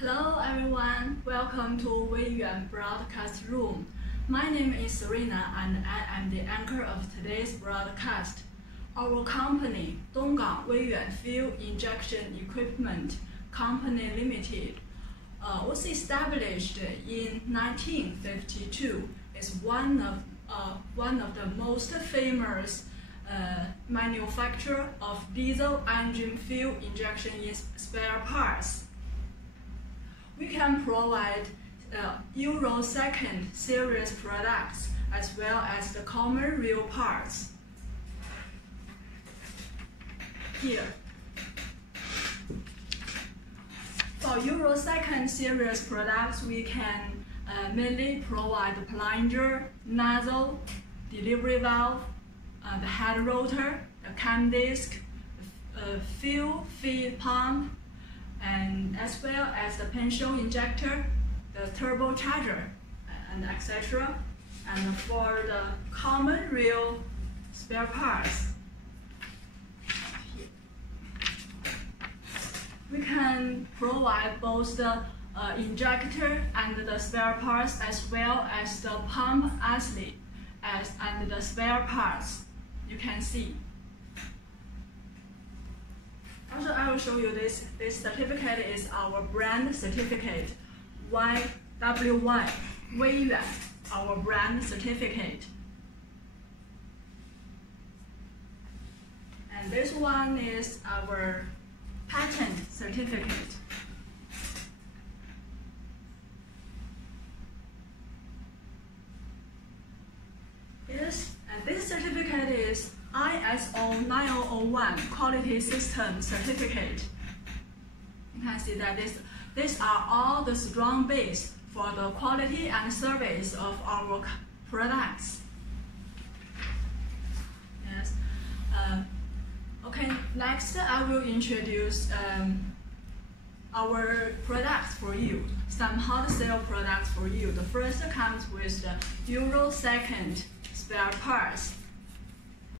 Hello everyone, welcome to Weiyuan broadcast room. My name is Serena and I am the anchor of today's broadcast. Our company, Donggang Weiyuan Fuel Injection Equipment Company Limited, was established in 1952. It's one of the most famous manufacturer of diesel engine fuel injection spare parts. We can provide Euro 2nd series products as well as the common real parts. Here. For Euro 2nd series products, we can mainly provide the plunger, nozzle, delivery valve, the head rotor, the cam disc, fuel feed pump, and as well as the pencil injector, the turbocharger, and etc. And for the common real spare parts, we can provide both the injector and the spare parts as well as the pump assembly and the spare parts. You can see. Also, I will show you this. This certificate is our brand certificate, YWY, Weiyuan, our brand certificate. And this one is our patent certificate. Yes, and this certificate is ISO 9001 Quality System Certificate. You can see that these are all the strong base for the quality and service of our products. Yes. Okay, next I will introduce our products for you, some hot sale products for you. The first comes with the Euro 2nd spare parts.